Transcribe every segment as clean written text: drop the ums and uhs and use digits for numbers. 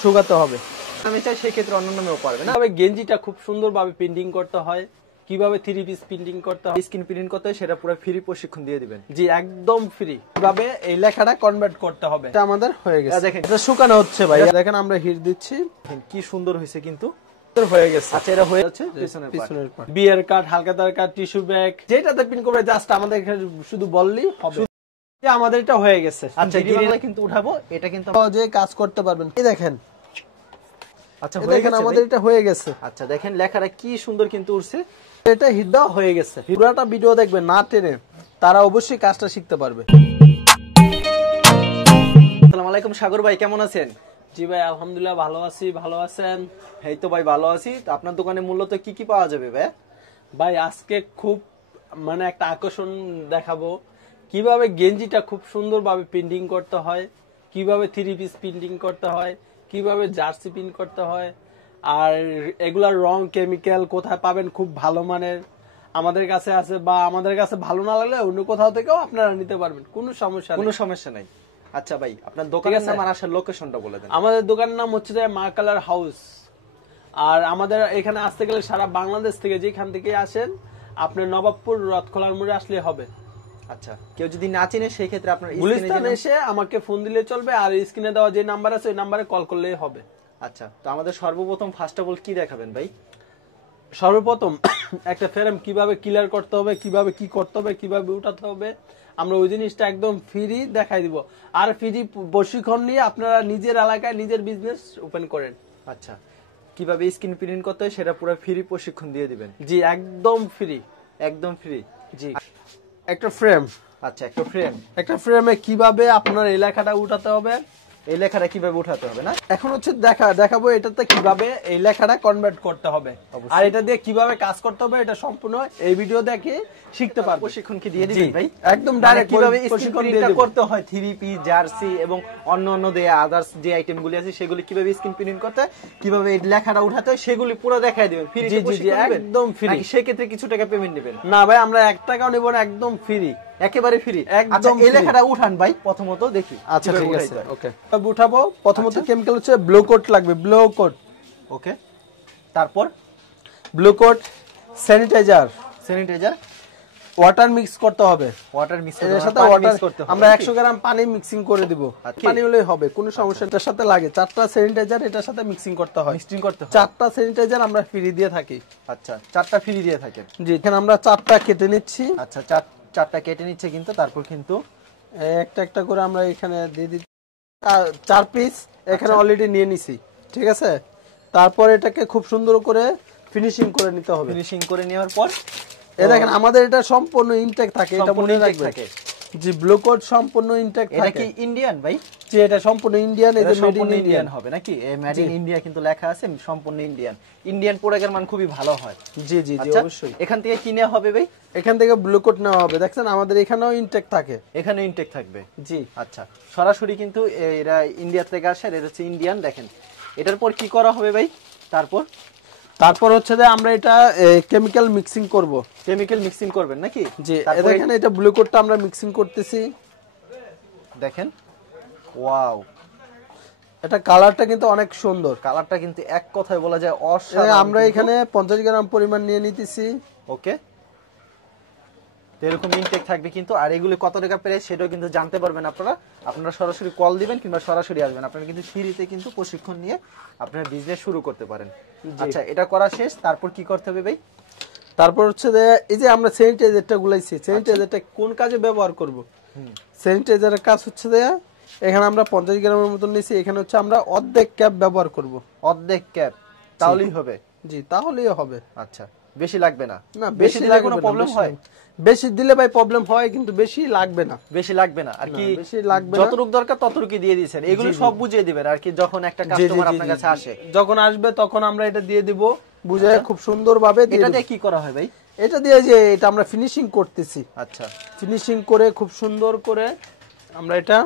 শুকাতে হবে। আমি চাই সেই ক্ষেত্রে অন্য নামেও পারবে না। তবে গেঞ্জিটা খুব সুন্দরভাবে প্রিন্টিং করতে হয়, কিভাবে 3 পিস প্রিন্টিং করতে হয়, স্ক্রিন প্রিন্ট করতে হয়, সেটা পুরো ফ্রি প্রশিক্ষণ দিয়ে দিবেন। জি একদম ফ্রি। কিভাবে এই লেখাটা কনভার্ট করতে হবে এটা আমাদের হয়ে গেছে। দেখেন এটা শুকানো হচ্ছে ভাই, দেখেন আমরা হিট দিচ্ছি, কি সুন্দর হয়েছে কিন্তু হয়ে গেছে। আচ্ছা এটা হয়ে যাচ্ছে পিছনের পার্ট, বিয়ার কাট, হালকাতার কাট, টিস্যু ব্যাগ, যেটাতে প্রিন্ট করবে জাস্ট আমাদের এখানে শুধু বললেই হবে। আমাদের এটা হয়ে গেছে। আচ্ছা গিরিলা কিন্তু উঠাবো, এটা কিন্তু যে কাজ করতে পারবেন। এই দেখেন, আচ্ছা দেখেন আমাদের এটা হয়ে গেছে। আচ্ছা দেখেন লেখাটা কি সুন্দর কিন্তু উঠছে। এটা হিট দেওয়া হয়ে গেছে। পুরোটা ভিডিও দেখবেন না টেনে, তারা অবশ্যই কাজটা শিখতে পারবে। আসসালামু আলাইকুম সাগর ভাই, কেমন আছেন? জি ভাই আলহামদুলিল্লাহ ভালো আছি, ভালো আছেন? এই তো ভাই ভালো আছি। তো আপনার দোকানে মূলত কি কি পাওয়া যাবে ভাই? ভাই আজকে খুব একটা আকর্ষণ দেখাবো, কিভাবে গেঞ্জিটা খুব সুন্দরভাবে প্রিন্টিং করতে হয়, কিভাবে 3 পিস প্রিন্টিং করতে হয়, কিভাবে জার্সি প্রিন্ট করতে হয়, আর এগুলার রং কেমিক্যাল কোথায় পাবেন খুব ভালো মানের আমাদের কাছে আছে, বা আমাদের কাছে ভালো না লাগলে অন্য কোথাও থেকেও আপনারা নিতে পারবেন, কোনো সমস্যা নাই। আচ্ছা ভাই আপনার দোকানের নাম আর আসার লোকেশনটা বলে দেন। আমাদের দোকানের নাম হচ্ছে যে মা কালার হাউস। আর আমাদের এখানে আসতে গেলে সারা বাংলাদেশ থেকে যেখান থেকে আসেন আপনি নবাবপুর রথখোলার মোড়ে আসলে হবে। আচ্ছা কেউ যদি না চিনে সেই ক্ষেত্রে আপনার গুলিস্তানে এসে আমাকে ফোন দিলে চলবে, আর স্ক্রিনে দেওয়া যে নাম্বার আছে ওই নাম্বারে কল করলেই হবে। আচ্ছা তো আমাদের সর্বপ্রথম ফার্স্ট অফ অল কি দেখাবেন ভাই? সর্বপ্রথম একটা ফ্রেম কিভাবে ক্লিয়ার করতে হবে, কিভাবে কি করতে হবে, কিভাবে উঠাতে হবে, আমরা ওই জিনিসটা একদম ফ্রি দেখাই দিব। আর ফ্রি প্রশিক্ষণ নিয়ে আপনারা নিজের এলাকায় নিজের বিজনেস ওপেন করেন। আচ্ছা কিভাবে স্ক্রিন প্রিন্ট করতে হয় সেটা পুরো ফ্রি প্রশিক্ষণ দিয়ে দিবেন। জি একদম ফ্রি, একদম ফ্রি। জি একটা ফ্রেম, আচ্ছা একটা ফ্রেমে কিভাবে আপনার এই লেখাটা উঠাতে হবে, এই লেখাটা কিভাবে উঠাতে হবে না, এখন হচ্ছে দেখাবো এটাতে কিভাবে এই লেখাটা কনভার্ট করতে হবে, আর এটা দিয়ে কিভাবে কাজ করতে হবে, এটা সম্পূর্ণ এই ভিডিও দেখে শিখতে পারবে। প্রশিক্ষণ কি দিয়ে দিবেন ভাই? একদম ডাইরেক্ট কিভাবে প্রশিক্ষণ করতে হয়, 3 পিস জার্সি এবং অন্য আদার্স যে আইটেমগুলি আছে সেগুলি কিভাবে স্ক্রিন প্রিন্ট করতে হয়, কিভাবে এই লেখাটা উঠাতে হয় সেগুলি পুরো দেখায় দিবেন ফ্রি। জি একদম ফ্রি। সেই ক্ষেত্রে কিছু টাকা পেমেন্ট নেবেন? না ভাই আমরা 1 টাকাও নেব না, একদম ফ্রি, একেবারে ফ্রি। আচ্ছা এই লেখাটা উঠান ভাই প্রথমত দেখি। আচ্ছা ঠিক আছে, ওকে উঠাবো। প্রথমত কেমিক্যাল হচ্ছে ব্লু কোট লাগবে, ব্লু কোট। ওকে তারপর blue coat, sanitiser, water mix করতে হবে। ওয়াটার মিক্স এর সাথে ওয়াটার আমরা 100 গ্রাম পানি মিক্সিং করে দিব। পানি হলেই হবে, কোনো সমস্যা। এটার সাথে লাগে 4টা স্যানিটাইজার, এটার সাথে মিক্সিং করতে হয়। 4টা স্যানিটাইজার আমরা ফ্রি দিয়ে থাকি। আচ্ছা 4টা ফ্রি দিয়ে থাকেন? জি এখানে আমরা 4টা কেটে নিচ্ছি। আচ্ছা 4টা কেটে নিচ্ছে কিন্তু তারপর কিন্তু একটা করে আমরা এখানে দিয়ে দিচ্ছি 4 পিস এখানে অলরেডি নিয়ে নিছি, ঠিক আছে। তারপর এটাকে খুব সুন্দর করে ফিনিশিং করে নিতে হবে। ফিনিশিং করে নেওয়ার পর দেখেন আমাদের এটা সম্পূর্ণ ইনটেক থাকে, এটা মনে রাখবেন। জি ব্লু কোড সম্পূর্ণ ইনটেক থাকে। এটা কি ইন্ডিয়ান ভাই? জি এটা সম্পূর্ণ ইন্ডিয়ান, এই যে মেড ইন ইন্ডিয়ান হবে নাকি? এই মেড ইন ইন্ডিয়া কিন্তু লেখা আছে, সম্পূর্ণ ইন্ডিয়ান প্রোডাক্টের মান খুবই ভালো হয়। জি জি জি অবশ্যই। এখান থেকে কিনে হবে ভাই? এখান থেকে ব্লু কোড নেওয়া হবে। দেখছেন আমাদের এখানেও ইনটেক থাকে, এখানে ইনটেক থাকবে। জি আচ্ছা সরাসরি কিন্তু এরা ইন্ডিয়া থেকে আসে, এটা হচ্ছে ইন্ডিয়ান। দেখেন এটার পর কি করা হবে ভাই? তারপর হচ্ছে যে আমরা এটা কেমিক্যাল মিক্সিং করব। কেমিক্যাল মিক্সিং করবেন নাকি? জি দেখেন এটা ব্লু কোডটা আমরা মিক্সিং করতেছি। দেখেন ওয়াও, এটা কালারটা কিন্তু অনেক সুন্দর। কালারটা কিন্তু এক কথায় বলা যায় অসাধারণ। আমরা এখানে 50 গ্রাম পরিমাণ নিয়ে নিতেছি। ওকে এরকম ইনটেক থাকবে কিন্তু। আর এগুলো কত টাকা প্রাইস সেটাও কিন্তু জানতে পারবেন আপনারা সরাসরি কল দিবেন কিংবা সরাসরি আসবেন। আপনারা কিন্তু ফ্রিতে কিন্তু প্রশিক্ষণ নিয়ে আপনার বিজনেস শুরু করতে পারেন। আচ্ছা এটা করা শেষ, তারপর কি করতে হবে ভাই? তারপর হচ্ছে যে এই যে আমরা স্যানিটাইজারটা গুলাইছি, স্যানিটাইজারটা কোন কাজে ব্যবহার করব? স্যানিটাইজারের কাজ হচ্ছে যে এখানে আমরা 50 গ্রামের মতন নিয়েছি, এখানে হচ্ছে আমরা অর্ধেক ক্যাপ ব্যবহার করব। অর্ধেক ক্যাপ তাহলেই হবে? জি তাহলেই হবে। আচ্ছা বেশি লাগবে না? না বেশি দিলে কোনো প্রবলেম হয়? বেশি দিলে ভাই প্রবলেম হয়, কিন্তু বেশি লাগবে না। আর কি যতটুকু দরকার ততটুকু দিয়ে দিবেন। এগুলো সব বুঝিয়ে দিবেন আর কি, যখন একটা কাস্টমার আপনার কাছে আসে, যখন আসবে তখন আমরা এটা দিয়ে দিব বুঝায় খুব সুন্দরভাবে। এটা দিয়ে কি করা হয় ভাই? এটা দিয়ে যে এটা আমরা ফিনিশিং করতেছি। আচ্ছা ফিনিশিং করে খুব সুন্দর করে আমরা এটা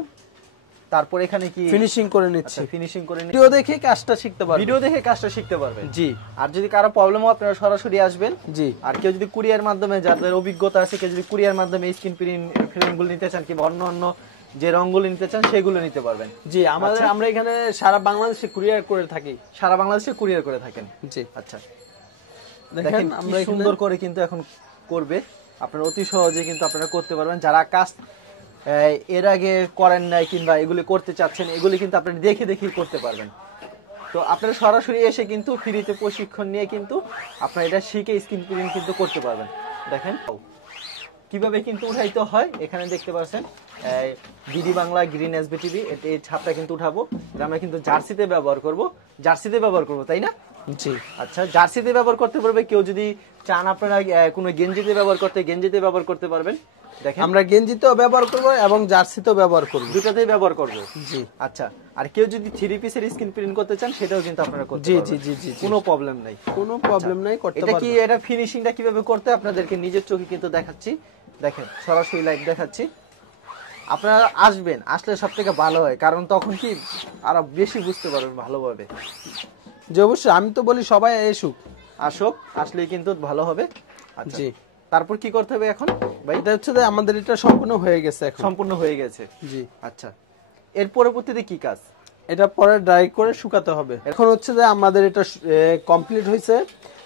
তারপর এখানে কি ফিনিশিং করে নিচ্ছি। ফিনিশিং করে ভিডিও দেখে কাজটা শিখতে পারবেন। ভিডিও দেখে কাজটা শিখতে পারবেন। জি আর যদি কারো প্রবলেম হয় আপনারা সরাসরি আসবেন। জি আর কেউ যদি কুরিয়ার মাধ্যমে, যাদের অভিজ্ঞতা আছে, কেউ যদি কুরিয়ার মাধ্যমে স্ক্রিন প্রিন্টগুলো নিতে চান কিংবা অন্য যে রংগুলো নিতে চান সেগুলো নিতে পারবেন। জি, আমরা এখানে সারা বাংলাদেশে কুরিয়ার করে থাকি। সারা বাংলাদেশে কুরিয়ার করে থাকেন? জি। আচ্ছা, দেখেন আমরা সুন্দর করে কিন্তু এখন করবে, আপনারা অতি সহজে কিন্তু আপনারা করতে পারবেন। যারা কাজ এর আগে করেন নাই কিংবা এগুলি করতে চাচ্ছেন, এগুলি কিন্তু আপনারা দেখে দেখেই করতে পারবেন। তো আপনারা সরাসরি এসে কিন্তু ফ্রিতে প্রশিক্ষণ নিয়ে কিন্তু আপনারা এটা শিখে স্ক্রিন প্রিন্ট কিন্তু করতে পারবেন। দেখেন কিভাবে কিন্তু উঠাইতে হয়, এখানে দেখতে পাচ্ছেন BD Bangla green SB TV, এই ছাপটা কিন্তু উঠাবো, আমরা কিন্তু জার্সিতে ব্যবহার করব, তাই না? জি। আচ্ছা, জার্সিতে ব্যবহার করতে পারবে, কেউ যদি চান আপনারা কোনো গেঞ্জিতে ব্যবহার করতে, গেঞ্জিতে ব্যবহার করতে পারবেন। দেখেন আমরা গেঞ্জিতেও ব্যবহার করব এবং জার্সিতেও ব্যবহার করব, দুটাতেই ব্যবহার করব। জি। আচ্ছা, আর কেউ যদি 3 পিসের স্ক্রিন প্রিন্ট করতে চান সেটাও কিন্তু আপনারা করতে জি পারবেন। জি জি জি, কোনো প্রবলেম নাই, কোনো প্রবলেম নাই, করতে এটা পারবেন। কি এটা ফিনিশিংটা কিভাবে করতে আপনাদেরকে নিজের চোখে কিন্তু দেখাচ্ছি। দেখেন সরাসরি লাইভ দেখাচ্ছি, আপনারা আসবেন, আসলে সব থেকে ভালো হয়, কারণ তখন কি আরো বেশি বুঝতে পারবেন ভালোভাবে। যে অবশ্যই, আমি তো বলি সবাই এসুক, আসুক, আসলেই কিন্তু ভালো হবে। আচ্ছা, জি। তারপর কি করতে হবে এখন ভাই? এটা হচ্ছে যে আমাদের এটা সম্পূর্ণ হয়ে গেছে এখন। সম্পূর্ণ হয়ে গেছে। জি। আচ্ছা, এর পরবর্তীতে কি কাজ? এটা পরে ড্রাই করে শুকাতে হবে। এখন হচ্ছে যে আমাদের এটা কমপ্লিট হয়েছে,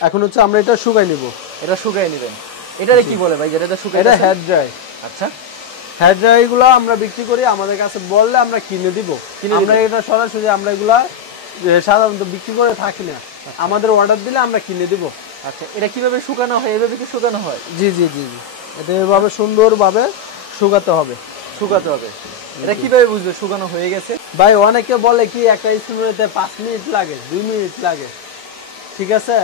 এখন হচ্ছে আমরা এটা শুকাই নিব। এটা শুকাই নেবেন। এটারে কি বলে ভাই, যেটা শুকাই? এটা হেড ড্রাই। আচ্ছা, হেড ড্রাই গুলো আমরা বিক্রি করি, আমাদের কাছে বললে আমরা কিনে দিব। আমরা এটা সরাসরি আমরা এগুলা সাধারণত বিক্রি করে থাকি না, আমাদের অর্ডার দিলে আমরা কিনে দিব। আচ্ছা, এটা কিভাবে শুকানো হয়? এভাবে কি শুকানো হয়? জি জি জি জি, এটা এভাবে সুন্দরভাবে শুকাতে হবে। শুকাতে হবে। এটা কিভাবে বুঝবে শুকানো হয়ে গেছে? ভাই অনেকে বলে কি একটা স্পিনতে 5 মিনিট লাগে, 2 মিনিট লাগে, ঠিক আছে?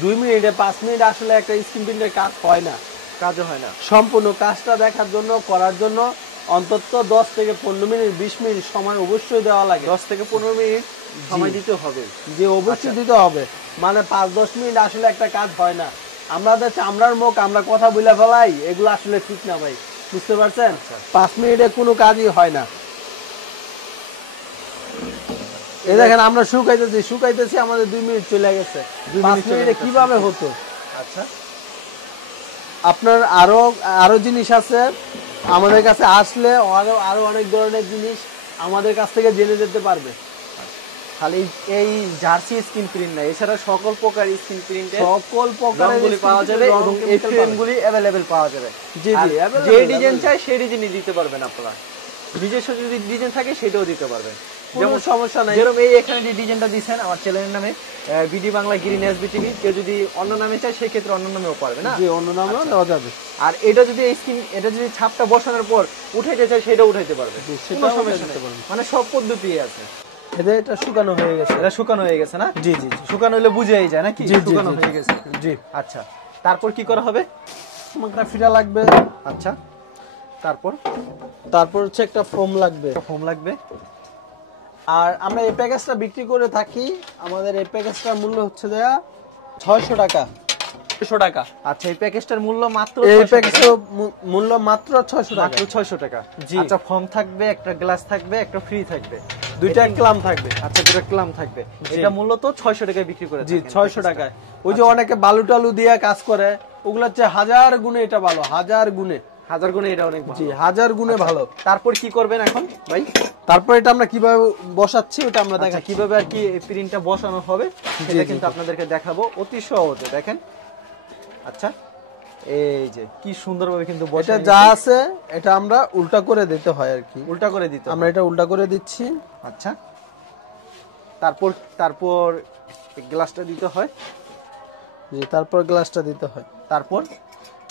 2 মিনিটে 5 মিনিট আসলে একটা স্ক্রিন প্রিন্টের কাজ হয় না, কাজও হয় না। সম্পূর্ণ কাজটা দেখার জন্য, করার জন্য অন্তত 10 থেকে 15 মিনিট, 20 মিনিট সময় অবশ্যই দেওয়া লাগে। 10 থেকে 15 মিনিট সময় দিতে হবে। যে অবশ্যই দিতে হবে, মানে 5-10 মিনিট আসলে একটা কাজ হয় না। আমাদের চামড়ার মুখ, আমরা কথা বলে ফেলাই, এগুলো আসলে ঠিক না ভাই, বুঝতে পারছেন? 5 মিনিটে কোনো কাজই হয় না। এই দেখেন আমরা শুকাইতেছি আমাদের 2 মিনিট চলে গেছে। 5 মিনিটে কিভাবে হতো? আচ্ছা, আপনার আরো জিনিস আছে আমাদের কাছে, আসলে আরো অনেক ধরনের জিনিস আমাদের কাছ থেকে জেনে যেতে পারবে। খালি এই জার্সি স্ক্রিন প্রিন্ট না, এছাড়া সকল প্রকার স্ক্রিন প্রিন্টের সকল প্রকারের রংগুলি পাওয়া যাবে এবং এই ফ্রেমগুলি अवेलेबल পাওয়া যাবে। জি জি, যে ডিজাইন চাই সেই ডিজাইনই দিতে পারবেন আপনারা। নিজস্ব যদি ডিজাইন থাকে সেটাও দিতে পারবেন, যেমন সমস্যা নাই। যেরকম এই এখানে যে ডিজাইনটা দিয়েছেন আমার চ্যানেলের নামে BD Bangla green SB TV, কেউ যদি অন্য নামে চায় সেই ক্ষেত্রে অন্য নামেও পারবে না? জি, অন্য নামেও দেওয়া যাবে। আর এটা যদি এই স্ক্রিন, এটা যদি ছাপটা বসানোর পর উঠাইতে চায় সেটাও উঠাইতে পারবে, সেটাও কোনো সমস্যা নেই। মানে সব পদ্ধতি আছে। এটা শুকানো হয়ে গেছে। এটা শুকানো হয়ে গেছে না? জি জি, শুকানো হলে বুঝেই যায় নাকি জি, শুকানো জি, হয়ে গেছে। জি। আচ্ছা, তারপর কি করা হবে? একটা ফিতা লাগবে। আচ্ছা, তারপর হচ্ছে একটা ফোম লাগবে। ফোম লাগবে। আর আমরা এই প্যাকেজটা বিক্রি করে থাকি, আমাদের এই প্যাকেজটার মূল্য হচ্ছে দেয়া 600 টাকা। 600 টাকা। আচ্ছা, এই প্যাকেজটার মূল্য মাত্র এই 600 টাকা। প্যাকেজের মূল্য মাত্র 600 টাকা। মাত্র 600 টাকা। জি। আচ্ছা, ফোম থাকবে, একটা গ্লাস থাকবে, একটা ফ্রি থাকবে, দুইটা ক্লাম থাকবে। আচ্ছা, দুটো ক্লাম থাকবে। এটা মূলত 600 টাকায় বিক্রি করে জি, থাকেন 600 টাকায়। ওই যে অনেকে বালু টালু দিয়ে কাজ করে, ওগুলো হচ্ছে 1000 গুণে এটা ভালো, 1000 গুণে। 1000 গুণে এটা অনেক ভালো। জি, 1000 গুণে ভালো। তারপর কি করবেন এখন ভাই? তারপর এটা আমরা কিভাবে বসাচ্ছি ওটা আমরা আচ্ছা, দেখাচ্ছি। কিভাবে আর কি প্রিন্টটা বসানো হবে সেটা কিন্তু আপনাদেরকে দেখাবো অতি সহজে। দেখেন, আচ্ছা, এই যে কি সুন্দরভাবে কিন্তু এটা যা আছে এটা আমরা উল্টা করে দিতে হয় আর কি, উল্টা করে দিতে আমরা এটা উল্টা করে দিচ্ছি। আচ্ছা, তারপর গ্লাসটা দিতে হয়। জি, তারপর গ্লাসটা দিতে হয়।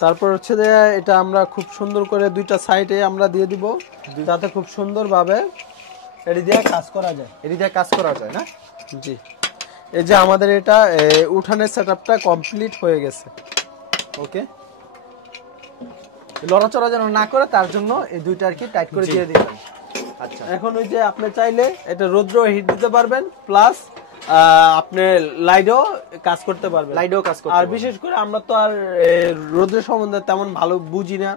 তারপর হচ্ছে যে এটা আমরা খুব সুন্দর করে দুইটা সাইডে আমরা দিয়ে দিব, যাতে খুব সুন্দরভাবে এটি দিয়ে কাজ করা যায়। এটি দিয়ে কাজ করা যায় না? জি, এই যে আমাদের এটা উঠানের সেটআপটা কমপ্লিট হয়ে গেছে। ওকে, লড়াচড়া যেন না করে তার জন্য এই দুইটা আর কি টাইট করে দিয়ে দিবেন। আচ্ছা, এখন ওই যে আপনি চাইলে এটা রৌদ্র হিট দিতে পারবেন, প্লাস আপনি লাইটও কাজ করতে পারবেন। আর বিশেষ করে আমরা তো আর রৌদ্রের সম্বন্ধে তেমন ভালো বুঝি না,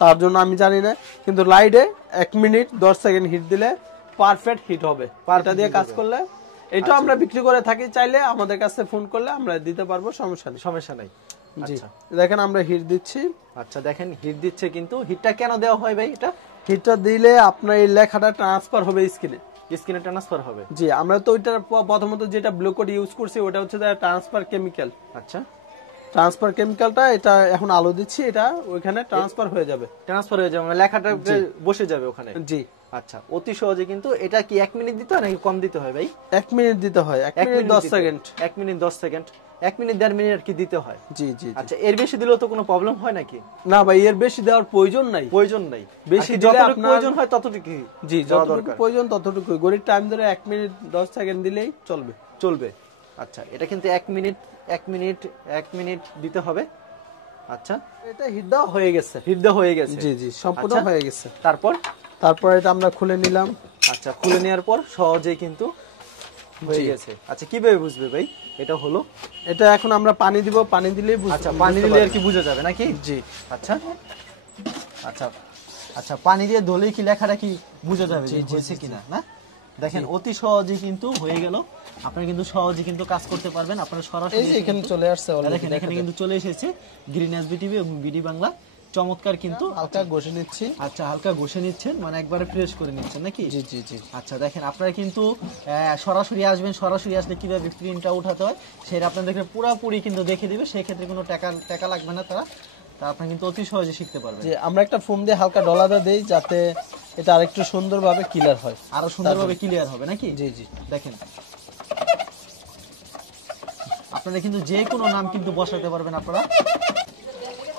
তার জন্য আমি জানি না, কিন্তু লাইটে 1 মিনিট 10 সেকেন্ড হিট দিলে পারফেক্ট হিট হবে। এটা দিয়ে কাজ করলে এটা আমরা বিক্রি করে থাকি, চাইলে আমাদের কাছে ফোন করলে আমরা দিতে পারবো, সমস্যা নেই। জি, দেখেন আমরা হিট দিচ্ছি। আচ্ছা, দেখেন হিট দিচ্ছে, কিন্তু হিটটা কেন দেওয়া হয় ভাই? হিটটা দিলে আপনার এই লেখাটা ট্রান্সফার হবে স্ক্রিনে। স্ক্রিনে ট্রান্সফার হবে। জি, আমরা তো ওইটার প্রথমত যেটা ব্লু কোড ইউজ করছি ওটা হচ্ছে ট্রান্সফার কেমিক্যাল। আচ্ছা, ট্রান্সফার কেমিক্যালটা এটা এখন আলো দিচ্ছি, এটা ওইখানে ট্রান্সফার হয়ে যাবে। ট্রান্সফার হয়ে যাবে মানে লেখাটা বসে যাবে ওখানে। জি। আচ্ছা, অতি সহজে কিন্তু এটা কি 1 মিনিট দিতে হয় নাকি কম দিতে হয় ভাই? 1 মিনিট দিতে হয়, 1 minute 10 second. 1 minute 10 second, 1 minute 1.5 minute আর কি দিতে হয়। জি জি। আচ্ছা, এর বেশি দিলেও তো কোনো প্রবলেম হয় নাকি? না ভাই, এর বেশি দেওয়ার প্রয়োজন নাই। প্রয়োজন নাই, বেশি দিলে যতটুকু আপনার প্রয়োজন হয় ততটুকু। জি, যতটুকু প্রয়োজন ততটুকুই। গড়ির টাইম ধরে 1 মিনিট 10 সেকেন্ড দিলেই চলবে। চলবে। আচ্ছা, এটা কিন্তু 1 মিনিট দিতে হবে। আচ্ছা, এটা হিট দেওয়া হয়ে গেছে। হিট দেওয়া হয়ে গেছে। জি জি, সম্পূর্ণ আচ্ছা, হয়ে গেছে। তারপর এটা আমরা খুলে নিলাম। আচ্ছা, খুলে নেওয়ার পর সহজেই কিন্তু হয়ে গেছে। আচ্ছা, কিভাবে বুঝবে ভাই এটা হলো? এটা এখন আমরা পানি দিব, পানি দিলেই বুঝতে। আচ্ছা, পানি দিলে আর কি বোঝা যাবে নাকি? জি। আচ্ছা আচ্ছা আচ্ছা, পানি দিয়ে ধুলেই কি লেখাটা কি বোঝা যাবে যে হয়েছে কিনা? না, দেখেন অতি সহজেই কিন্তু হয়ে গেল। আপনারা কিন্তু সহজেই কিন্তু কাজ করতে পারবেন। আপনারা সরাসরি এই যে এখানে চলে আসছে অলরেডি। দেখেন এখানে কিন্তু চলে এসেছে গ্রিন এসবি টিভি এবং বিডি বাংলা। চমৎকার কিন্তু। হালকা ঘষে নিচ্ছি। আচ্ছা, হালকা ঘষে নিচ্ছেন মানে একবারে ফ্রেশ করে নিচ্ছেন নাকি? জি জি জি। আচ্ছা, দেখেন আপনারা কিন্তু সরাসরি আসবেন। সরাসরি আসলে কিভাবে প্রিন্টটা উঠাতে হয় সেটা আপনাদেরকে পুরোপুরি কিন্তু দেখে দিবে। সেই ক্ষেত্রে কোনো টাকা লাগবে না। তা আপনি কিন্তু অতি সহজে শিখতে পারবেন। যে আমরা একটা ফোম দিয়ে হালকা ডলাদা দেই যাতে এটা আরেকটু সুন্দরভাবে ক্লিয়ার হয়, আরো সুন্দরভাবে ক্লিয়ার হবে নাকি? জি জি। দেখেন আপনারা কিন্তু যে কোনো নাম কিন্তু বসাতে পারবেন আপনারা।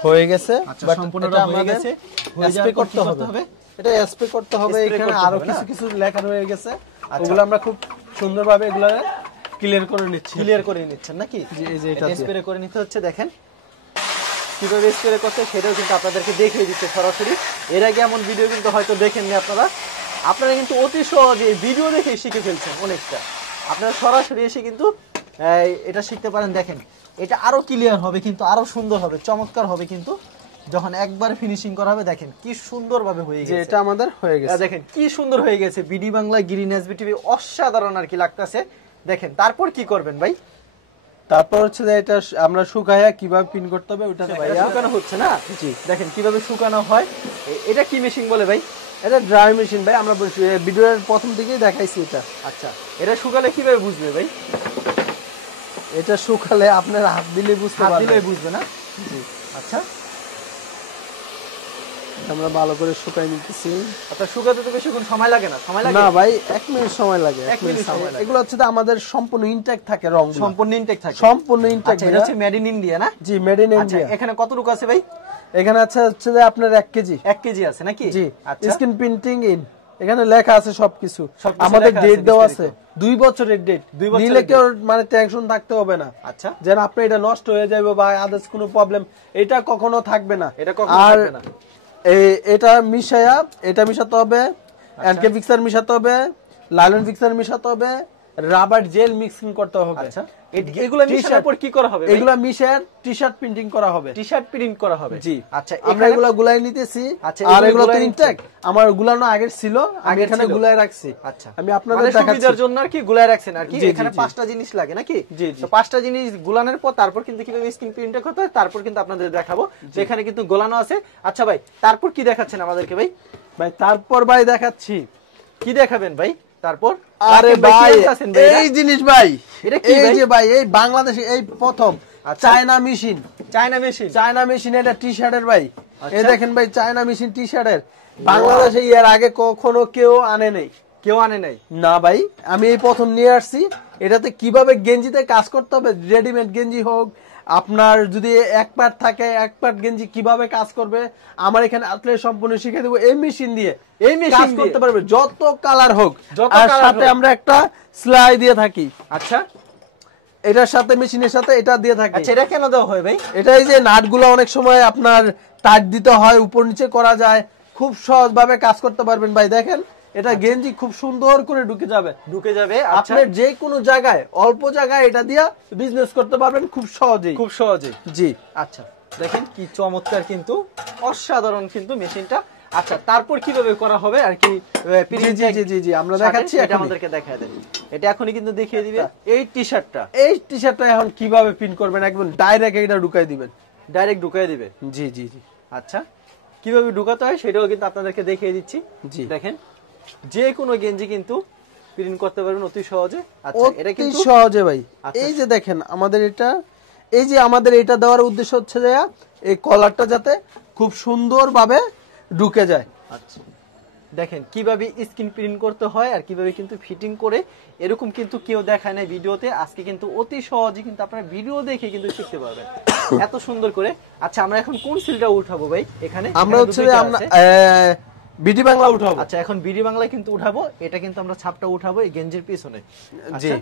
হয়ে গেছে। আচ্ছা, সম্পূর্ণটা হয়ে গেছে। হয়ে যাবে করতে হবে। এটা স্প্রে করতে হবে। এখানে আরো কিছু লেখা রয়ে গেছে, আচ্ছা, ওগুলো আমরা খুব সুন্দরভাবে এগুলা ক্লিয়ার করে নিচ্ছেন নাকি? জি, এই যে এটা স্প্রে করে নিতে হচ্ছে। দেখেন কিভাবে স্প্রে করতে সেটাও কিন্তু আপনাদেরকে দেখিয়ে দিচ্ছে সরাসরি। এর আগে এমন ভিডিও কিন্তু হয়তো দেখেননি আপনারা কিন্তু অতি সহজে ভিডিও দেখে শিখে ফেলছেন অনেকটা। আপনারা সরাসরি এসে কিন্তু এটা শিখতে পারেন। দেখেন এটা আরো ক্লিয়ার হবে কিন্তু, আরো সুন্দর হবে, চমৎকার হবে কিন্তু যখন একবার ফিনিশিং করা হবে। দেখেন কি সুন্দরভাবে হয়ে গেছে। এটা আমাদের হয়ে গেছে। দেখেন কি সুন্দর হয়ে গেছে। BD Bangla green SB TV অসাধারণ আর কি লাগতেছে। দেখেন তারপর কি করবেন ভাই? তারপর হচ্ছে যে এটা আমরা শুকাইয়া কিভাবে পিন করতে হবে ওটা শুকানো হচ্ছে না? জি। দেখেন কিভাবে শুকানো হয়। এটা কি মেশিন বলে ভাই? এটা ড্রাই মেশিন ভাই। আমরা ভিডিওর প্রথম দিকেই দেখাইছি এটা। আচ্ছা, এটা শুকালে কিভাবে বুঝবে ভাই? এটা শুকালে আপনার হাত দিলে বুঝতে পারবেন। হাত দিলে বুঝবে না? জি। আচ্ছা, আমরা ভালো করে শুকাই নিতেছি। আচ্ছা, শুকাতে তো বেশিক্ষণ সময় লাগে না? সময় লাগে না ভাই, 1 মিনিট সময় লাগে। 1 মিনিট সময় লাগে। এগুলো হচ্ছে যে আমাদের সম্পূর্ণ ইনটেক থাকে, রং সম্পূর্ণ ইনটেক থাকে। সম্পূর্ণ ইনটেক। আচ্ছা, এটা হচ্ছে মেড ইন ইন্ডিয়া না? জি, মেড ইন আচ্ছা, ইন্ডিয়া। এখানে কতটুকু আছে ভাই? এখানে হচ্ছে যে আপনার 1 কেজি। 1 কেজি আছে নাকি? জি। আচ্ছা, স্ক্রিন প্রিন্টিং ইন, এখানে লেখা আছে সবকিছু। সবকিছু আমাদের লেখা ডেট আছে দেওয়া আছে, বিস্তারিত। 2 বছরের ডেট। 2 বছরের নিলে date। কেউ মানে টেনশন থাকতে হবে না। আচ্ছা, যেন আপনি এটা নষ্ট হয়ে যাবে বা আদার্স কোনো প্রবলেম, এটা কখনো থাকবে না। এটা কখনো আর থাকবে না। এটা মিশাতে হবে, এনকে ফিক্সার মিশাতে হবে, লাইলন ফিক্সার মিশাতে হবে, রাবার জেল মিক্সিং করতে হবে। আচ্ছা, এগুলো মিশানোর পর কি করা হবে? এগুলা মিশার টি-শার্ট প্রিন্টিং করা হবে। টি-শার্ট প্রিন্ট করা হবে। জি। আচ্ছা, আমরা এগুলা গুলাই নিতেছি। আচ্ছা, আর এগুলো তো গুলাই ইনটেক। আমার গুলানো আগে ছিল, আমি আগে এখানে ছিল। গুলাই রাখছি। আচ্ছা, আমি আপনাদের মানে দেখাচ্ছি। সুবিধার জন্য আর কি গুলাই রাখছেন আর কি। জি, এখানে জি, জি। 5টা জিনিস লাগে নাকি? জি, জি। তো 5টা জিনিস গুলানোর পর তারপর কিন্তু কিভাবে স্ক্রিন প্রিন্ট করতে হয় তারপর কিন্তু আপনাদের দেখাবো। এখানে কিন্তু গোলানো আছে। আচ্ছা ভাই, তারপর কি দেখাচ্ছেন আমাদেরকে ভাই? ভাই তারপর ভাই দেখাচ্ছি। কি দেখাবেন ভাই তারপর? আরে ভাই, এই জিনিস ভাই, এটা কি এই ভাই? যে ভাই, এই বাংলাদেশে এই প্রথম আচ্ছা। China machine. চায়না মেশিন এটা টি-শার্টের ভাই। আচ্ছা। এই দেখেন ভাই, চায়না মেশিন টি-শার্টের বাংলাদেশে এর আগে কখনো কেউ আনে নাই। কেউ আনে নাই না ভাই, আমি এই প্রথম নিয়ে আসছি। এটাতে কিভাবে গেঞ্জিতে কাজ করতে হবে, রেডিমেড গেঞ্জি হোক, আপনার যদি এক পার্ট থাকে এক পার্ট গেঞ্জি কিভাবে কাজ করবে, আমার এখানে আসলে সম্পূর্ণ শিখিয়ে দেবো। এই মেশিন দিয়ে কাজ করতে পারবে, যত কালার হোক। আর সাথে আমরা একটা সেলাই দিয়ে থাকি। আচ্ছা, এটার সাথে মেশিনের সাথে এটা দিয়ে থাকি। আচ্ছা, এটা কেন দেওয়া হয় ভাই? এটা এই যে নাটগুলো অনেক সময় আপনার টাইট দিতে হয়, উপর নিচে করা যায়, খুব সহজভাবে কাজ করতে পারবেন ভাই। দেখেন এটা গেঞ্জি খুব সুন্দর করে ঢুকে যাবে। আচ্ছা, আপনি যে কোনো জায়গায় অল্প জায়গায় এটা দিয়ে বিজনেস করতে পারবেন খুব সহজেই। জি। আচ্ছা, দেখেন কি চমৎকার কিন্তু, অসাধারণ কিন্তু মেশিনটা। আচ্ছা, তারপর কিভাবে করা হবে আর কি? জি, আমরা দেখাচ্ছি। এটা আমাদেরকে দেখায় দেন। এটা এখনই কিন্তু দেখিয়ে দিবে। এই টি-শার্টটা এখন কিভাবে প্রিন্ট করবেন, একদম ডাইরেক্ট এটা ঢুকাই দিবেন। ডাইরেক্ট ঢুকাই দিবে। জি। আচ্ছা, কিভাবে ঢুকাতে হয় সেটাও কিন্তু আপনাদেরকে দেখিয়ে দিচ্ছি। জি। দেখেন যে কোনো গেঞ্জি কিন্তু প্রিন্ট করতে পারবেন অতি সহজে। আচ্ছা এটা অতি কিন্তু সহজে ভাই। আচ্ছা। এই যে দেখেন আমাদের এটা, এই যে আমাদের এটা দেওয়ার উদ্দেশ্য হচ্ছে যে এই কলারটা যাতে খুব সুন্দরভাবে ঢুকে যায়। আচ্ছা দেখেন কিভাবে স্ক্রিন প্রিন্ট করতে হয় আর কিভাবে কিন্তু ফিটিং করে, এরকম কিন্তু কেউ দেখায় না ভিডিওতে। আজকে কিন্তু অতি সহজে কিন্তু আপনারা ভিডিও দেখে কিন্তু শিখতে পারবেন এত সুন্দর করে। আচ্ছা আমরা এখন কোন সিলটা উঠাবো ভাই? এখানে আমরা হচ্ছে আমরা বিডি বাংলা উঠাবো। আচ্ছা এখন বিডি বাংলায় কিন্তু উঠাবো, এটা কিন্তু আমরা ছাপটা উঠাবো এই গেঞ্জির পিছনে। জি। আচ্ছা,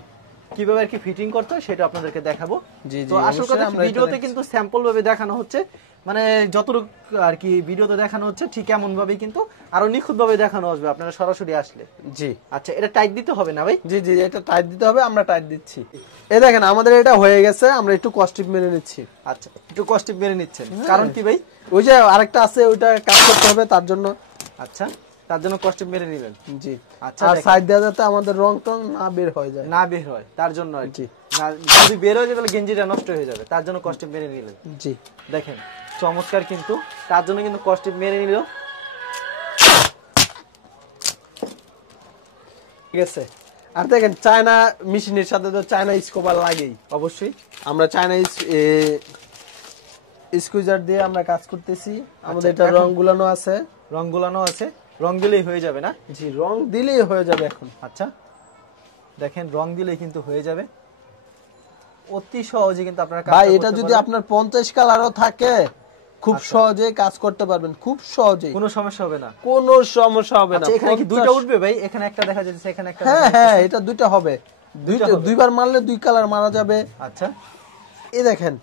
কিভাবে আর কি ফিটিং করতে হয় সেটা আপনাদেরকে দেখাবো। জি, তো আসল কথা ভিডিওতে কিন্তু স্যাম্পল ভাবে দেখানো হচ্ছে, মানে যতটুকু আর কি ভিডিওতে দেখানো হচ্ছে ঠিক এমন ভাবেই কিন্তু আরো নিখুঁত ভাবে দেখানো আসবে আপনারা সরাসরি আসলে। জি। আচ্ছা এটা টাইট দিতে হবে না ভাই? জি জি, এটা টাইট দিতে হবে, আমরা টাইট দিচ্ছি। এই দেখেন আমাদের এটা হয়ে গেছে, আমরা একটু কস্টিপ মেরে নিচ্ছি। আচ্ছা একটু কস্টিপ মেরে নিচ্ছেন, কারণ কি ভাই? ওই যে আরেকটা আছে ওইটা কাজ করতে হবে তার জন্য। আচ্ছা তার জন্য কস্টিপ মেরে নিলেন। জি। আচ্ছা আর সাইড দেওয়া যাতে আমাদের রং টং না বের হয়ে যায়, না বের হয় তার জন্য আর কি। জি। না যদি বের হয়ে যায় তাহলে গেঞ্জিটা নষ্ট হয়ে যাবে, তার জন্য কস্টিপ মেরে নিলেন। জি। দেখেন চমৎকার কিন্তু, তার জন্য কিন্তু কস্টিপ মেরে নিল। ঠিক আছে। আর দেখেন চায়না মেশিনের সাথে তো চায়না স্কোপার লাগেই, অবশ্যই আমরা চায়না স্কুইজার দিয়ে আমরা কাজ করতেছি। আমাদের এটা রং গুলানো আছে, রং গুলানো আছে, রং দিলেই হয়ে যাবে না? জি, রং দিলেই হয়ে যাবে এখন। আচ্ছা দেখেন রং দিলেই কিন্তু হয়ে যাবে অতি সহজে কিন্তু আপনারা কাজ ভাই করতে এটা যদি পারবেন। আপনার 50 কালারও থাকে খুব সহজে কাজ করতে পারবেন, খুব সহজে, কোনো সমস্যা হবে না, কোনো সমস্যা হবে না। আচ্ছা এখানে কি দুইটা উঠবে ভাই? এখানে একটা দেখা যাচ্ছে, এখানে একটা হ্যাঁ দেখা হ্যাঁ, যাচ্ছে। এটা দুইটা হবে, দুইটা হবে। দুইবার মারলে দুই কালার মারা যাবে। আচ্ছা এই দেখেন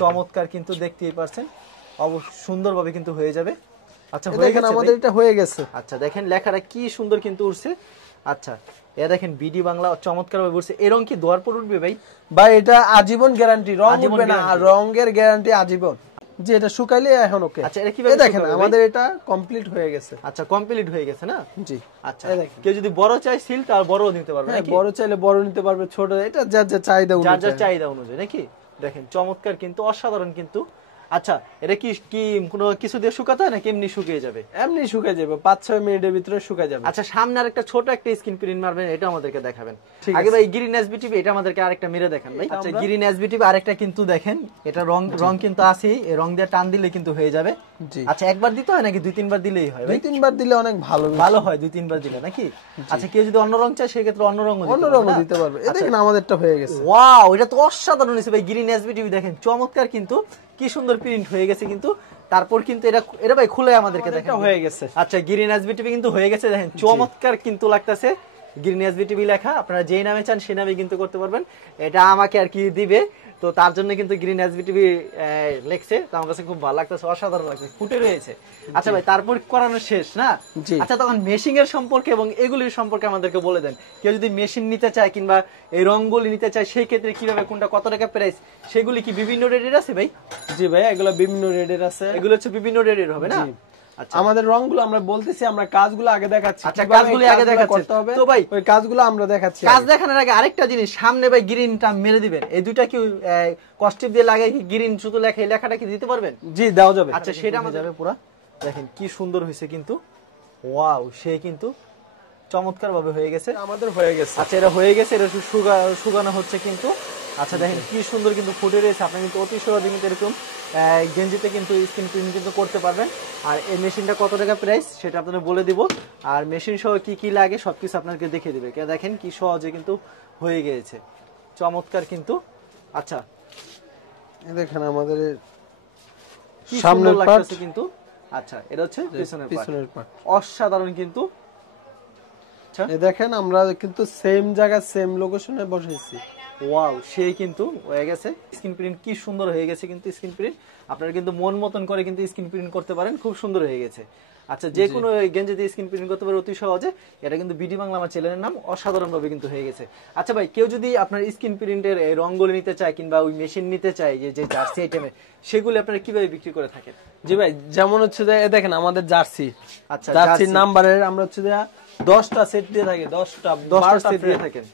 চমৎকার কিন্তু দেখতেই পারছেন, অবশ্যই সুন্দরভাবে কিন্তু হয়ে যাবে। আচ্ছা এই হয়ে দেখেন গেছে আমাদের ভাই? এটা হয়ে গেছে। আচ্ছা দেখেন লেখাটা কি সুন্দর কিন্তু উঠছে। আচ্ছা এ দেখেন বিডি বাংলা চমৎকার ভাবে উঠছে। এরকম কি দোয়ার পর উঠবে ভাই? ভাই এটা আজীবন গ্যারান্টি, রং আজীবন উঠবে না, আর guarantee। রঙের গ্যারান্টি আজীবন। যে এটা শুকাইলে এখন ওকে। আচ্ছা এটা কিভাবে এই দেখেন শুকাবে ভাই? আমাদের এটা কমপ্লিট হয়ে গেছে। আচ্ছা কমপ্লিট হয়ে গেছে না? জি। আচ্ছা এই দেখেন। কেউ যদি বড় চাই সিল তার বড়ও নিতে পারবে হ্যাঁ, নাকি? বড় চাইলে বড় নিতে পারবে, ছোট এটা যার যার চাহিদা যার অনুযায়ী। যার চাহিদা অনুযায়ী নাকি? দেখেন চমৎকার কিন্তু, অসাধারণ কিন্তু। আচ্ছা এটা কি কি কোনো কিছু দিয়ে শুকাতে হয় নাকি এমনি শুকিয়ে যাবে? এমনি শুকায় যাবে, 5-6 মিনিটের ভিতরে শুকায় যাবে। আচ্ছা সামনে আরেকটা ছোট একটা স্ক্রিন প্রিন্ট মারবেন, এটা আমাদেরকে দেখাবেন। ঠিক আগে আছে। ভাই গ্রিন এসবি টিভি এটা আমাদেরকে আরেকটা মেরে দেখান ভাই। আচ্ছা আমরা- গ্রিন এসবি টিভি আরেকটা কিন্তু দেখেন, এটা রং কিন্তু আছে, এই রং দিয়ে টান দিলে কিন্তু হয়ে যাবে। জি। আচ্ছা একবার দিতে হয় নাকি 2-3 বার দিলেই হয় ভাই? 2-3 বার দিলে অনেক ভালো। ভালো হয় 2-3 বার দিলে নাকি? আচ্ছা কেউ যদি অন্য রং চায় সেক্ষেত্রে অন্য রঙও অন্য দিতে রঙও পারবে না? দিতে পারবে। এই আচ্ছা, দেখেন আমাদেরটা হয়ে গেছে। ওয়াও এটা তো অসাধারণ হয়েছে ভাই। গ্রিন এসবি টিভি দেখেন চমৎকার কিন্তু, কি সুন্দর প্রিন্ট হয়ে গেছে কিন্তু। তারপর কিন্তু এটা ভাই খুলে আমাদেরকে দেখেন। এটা হয়ে গেছে। আচ্ছা গ্রিন এসবি টিভি কিন্তু হয়ে গেছে, দেখেন চমৎকার কিন্তু লাগতেছে। গ্রিন এসবি টিভি লেখা, আপনারা যেই নামে চান সেই নামে কিন্তু করতে পারবেন। এটা আমাকে আর কি দিবে, তো তার জন্য কিন্তু গ্রিন এসবি টিভি লেখছে, তো আমার কাছে খুব ভালো লাগতেছে, অসাধারণ লাগছে, ফুটে রয়েছে। আচ্ছা ভাই তারপর করানো শেষ না? জি। আচ্ছা তখন মেশিং এর সম্পর্কে এবং এগুলির সম্পর্কে আমাদেরকে বলে দেন। কেউ যদি মেশিন নিতে চায় কিংবা এই রংগুলি নিতে চায় সেই ক্ষেত্রে কিভাবে, কোনটা কত টাকা প্রাইস, সেগুলি কি বিভিন্ন রেটের আছে ভাই? জি ভাই, এগুলো বিভিন্ন রেটের আছে। এগুলো হচ্ছে বিভিন্ন রেটের হবে না? জি। আচ্ছা আমাদের রংগুলো আমরা বলতেছি, আমরা কাজগুলো আগে দেখাচ্ছি। আচ্ছা, কিভাবে কাজগুলি আগে কাজগুলো দেখাচ্ছেন। করতে হবে, তো ভাই, ওই কাজগুলো আমরা দেখাচ্ছি কাজ আগে। দেখানোর আগে আরেকটা জিনিস, সামনে ভাই গ্রিনটা মেরে দিবেন, এই দুইটা কি কস্টিপ দিয়ে লাগাই কি গ্রিন শুধু লেখা, এই লেখাটা কি দিতে পারবেন? জি দেওয়া যাবে। আচ্ছা সেটা আমাদের যাবে পুরা। দেখেন কি সুন্দর হয়েছে কিন্তু, ওয়াও সে কিন্তু চমৎকার ভাবে হয়ে গেছে। আমাদের হয়ে গেছে। আচ্ছা এটা হয়ে গেছে, এটা শুকানো হচ্ছে কিন্তু। আচ্ছা দেখেন কি সুন্দর কিন্তু ফুটে রয়েছে। আপনি কিন্তু অতি সহজে কিন্তু এরকম গেঞ্জিতে কিন্তু স্ক্রিন প্রিন্ট কিন্তু করতে পারবেন। আর এই মেশিনটা কত টাকা প্রাইস সেটা আপনাদের বলে দিব, আর মেশিন সহ কি কি লাগে সবকিছু আপনাকে দেখিয়ে দিবে। দেখেন কি সহজে কিন্তু হয়ে গিয়েছে, চমৎকার কিন্তু। আচ্ছা এই দেখেন আমাদের কি সুন্দর সামনের পার্ট, লাগতেছে কিন্তু। আচ্ছা এটা হচ্ছে পিছনের পিছনের পার্ট, পার্ট। অসাধারণ কিন্তু। আচ্ছা এই দেখেন আমরা কিন্তু সেম জায়গা সেম লোকেশনে বসেছি। ওয়াও সেই কিন্তু হয়ে গেছে স্ক্রিন প্রিন্ট, কি সুন্দর হয়ে গেছে কিন্তু স্ক্রিন প্রিন্ট। আপনারা কিন্তু মন মতন করে কিন্তু স্ক্রিন প্রিন্ট করতে পারেন, খুব সুন্দর হয়ে গেছে। আচ্ছা যে কোনো গেঞ্জিতে স্ক্রিন প্রিন্ট করতে পারে অতি সহজে। এটা কিন্তু বিডি বাংলা আমার চ্যানেলের নাম, অসাধারণ ভাবে কিন্তু হয়ে গেছে। আচ্ছা ভাই কেউ যদি আপনার স্ক্রিন প্রিন্টের এই রঙগুলো নিতে চায় কিংবা ওই মেশিন নিতে চায়, যে জার্সি আইটেমে, সেগুলো আপনারা কিভাবে বিক্রি করে থাকেন? জি ভাই, যেমন হচ্ছে যে এই দেখেন আমাদের জার্সি, আচ্ছা জার্সির নাম্বারের আমরা হচ্ছে যে 10টা সেট দিয়ে থাকি, 10টা 10টা সেট সেট দিয়ে থাকেন।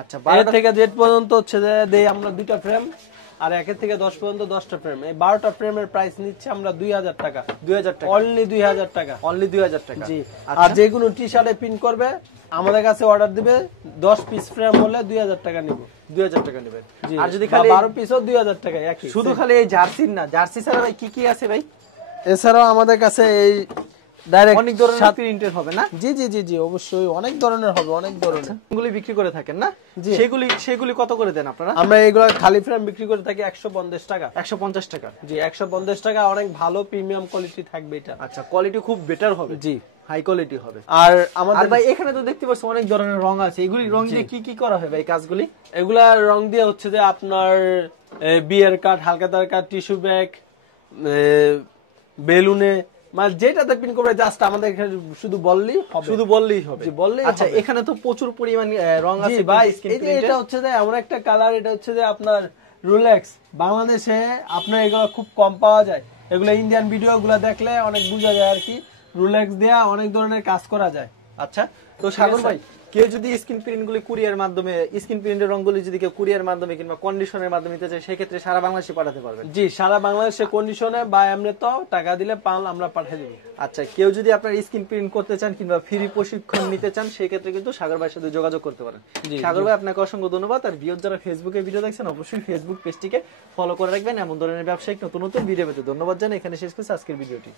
আচ্ছা এর থেকে জেড পর্যন্ত হচ্ছে যে দেই আমরা 2টা ফ্রেম, আর 1 থেকে 10 পর্যন্ত 10টা ফ্রেম। এই 12টা ফ্রেমের প্রাইস নিচ্ছে আমরা 2000 টাকা। 2000 টাকা, অনলি 2000 টাকা, অনলি 2000 টাকা। জি। আচ্ছা। আর যে কোনো টি শার্টে প্রিন্ট করবে আমাদের কাছে অর্ডার দিবে, 10 পিস ফ্রেম হলে 2000 টাকা নিব। 2000 টাকা নেবেন। জি। আর যদি খালি 12 পিসও 2000 টাকা একই। শুধু খালি এই জার্সির না, জার্সি ছাড়া ভাই কি কি আছে ভাই? এছাড়াও আমাদের কাছে এই ডাইরেক্ট অনেক ধরনের প্রিন্টের হবে না? জি জি জি জি, অবশ্যই অনেক ধরনের হবে, অনেক ধরনের। এগুলি বিক্রি করে থাকেন না? জি। সেগুলি কত করে দেন আপনারা? আমরা এগুলো খালি ফ্রেম বিক্রি করে থাকি 150 টাকা। 150 টাকা। জি, 150 টাকা। অনেক ভালো প্রিমিয়াম কোয়ালিটি থাকবে এটা। আচ্ছা, কোয়ালিটি খুব বেটার হবে। জি, হাই কোয়ালিটি হবে। আর আর আমাদের ভাই এখানে তো দেখতে পাচ্ছি অনেক ধরনের রং আছে, এগুলি রং দিয়ে কি কি করা হয় ভাই কাজগুলি? এগুলা রং দিয়ে হচ্ছে যে আপনার বিয়ের কার্ড, হালকাতার কার্ড, টিস্যু ব্যাগ, বেলুনে, মানে যেটাতে প্রিন্ট করবে জাস্ট আমাদের এখানে শুধু বললেই হবে। শুধু বললেই হবে। জি, বললেই আচ্ছা, হবে। এখানে তো প্রচুর পরিমাণ রং জি আছে ভাই, স্ক্রিন এই যে প্রিন্টে। এটা হচ্ছে যে এমন একটা কালার, এটা হচ্ছে যে আপনার রোলেক্স। বাংলাদেশে আপনার এগুলো খুব কম পাওয়া যায়। এগুলো ইন্ডিয়ান ভিডিও গুলো দেখলে অনেক বোঝা যায় আর কি। রোলেক্স দেয়া অনেক ধরনের কাজ করা যায়। আচ্ছা, তো সাগর ভাই, কেউ যদি স্ক্রিন প্রিন্ট গুলি কুরিয়ার মাধ্যমে, স্ক্রিন প্রিন্টের রংগুলি যদি কেউ কুরিয়ার মাধ্যমে কিংবা কন্ডিশনের মাধ্যমে নিতে চায়, সেক্ষেত্রে সারা বাংলাদেশে পাঠাতে পারবেন? জি, সারা বাংলাদেশে কন্ডিশনে বা এমনি তো টাকা দিলে পাল আমরা পাঠিয়ে দেবো। আচ্ছা, কেউ যদি আপনার স্ক্রিন প্রিন্ট করতে চান কিংবা ফ্রি প্রশিক্ষণ নিতে চান, সেই ক্ষেত্রে কিন্তু সাগর ভাইয়ের সাথে যোগাযোগ করতে পারেন। জি, সাগর ভাই, আপনাকে অসংখ্য ধন্যবাদ। আর ভিউয়ার যারা ফেসবুকে ভিডিও দেখছেন, অবশ্যই ফেসবুক পেজটিকে ফলো করে রাখবেন এমন ধরনের ব্যবসায়িক নতুন নতুন ভিডিও পেতে। ধন্যবাদ জানাই, এখানে শেষ করছি আজকের ভিডিওটি।